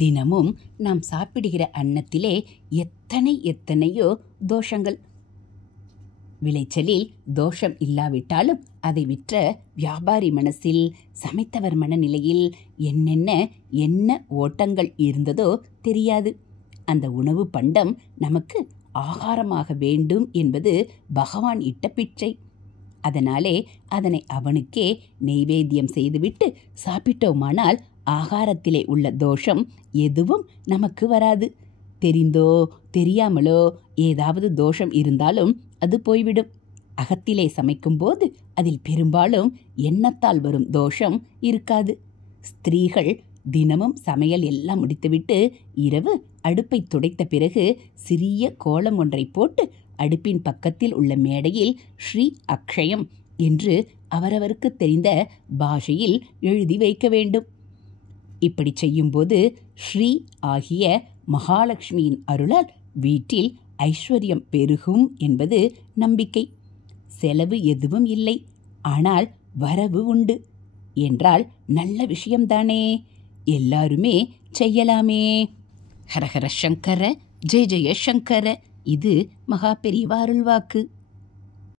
தினமும் நாம் சாப்பிடுகிற அன்னத்திலே எத்தனையோ தோஷங்கள். விளைச்சலில் தோஷம் இல்லாவிட்டாலும் அதை விற்ற வியாபாரி மனசில், சமைத்தவர் மனநிலையில் என்ன ஓட்டங்கள் இருந்ததோ தெரியாது. அந்த உணவு பண்டம் நமக்கு ஆகாரமாக வேண்டும் என்பது பகவான் இட்ட பிச்சை. அதனாலே அதனை அவனுக்கே நெய்வேத்தியம் செய்துவிட்டு சாப்பிட்டோமானால் ஆகாரத்திலே உள்ள தோஷம் எதுவும் நமக்கு வராது. தெரிந்தோ தெரியாமலோ ஏதாவது தோஷம் இருந்தாலும் அது போய்விடும். அகத்திலே சமைக்கும்போது அதில் பெரும்பாலும் எண்ணத்தால் வரும் தோஷம் இருக்காது. ஸ்திரீகள் தினமும் சமையல் எல்லாம் முடித்துவிட்டு இரவு அடுப்பை துடைத்த பிறகு சிறிய கோலம் ஒன்றை போட்டு அடுப்பின் பக்கத்தில் உள்ள மேடையில் ஸ்ரீ அக்ஷயம் என்று அவரவருக்கு தெரிந்த பாஷையில் எழுதி வைக்க வேண்டும். இப்படி செய்யும்போது ஸ்ரீ ஆகிய மகாலட்சுமியின் அருளால் வீட்டில் ஐஸ்வர்யம் பெருகும் என்பது நம்பிக்கை. செலவு எதுவும் இல்லை, ஆனால் வரவு உண்டு என்றால் நல்ல விஷயம்தானே. எல்லாருமே செய்யலாமே. ஹரஹர சங்கர, ஜெய ஜெய சங்கர. இது மகா பெரியவா அருள்வாக்கு.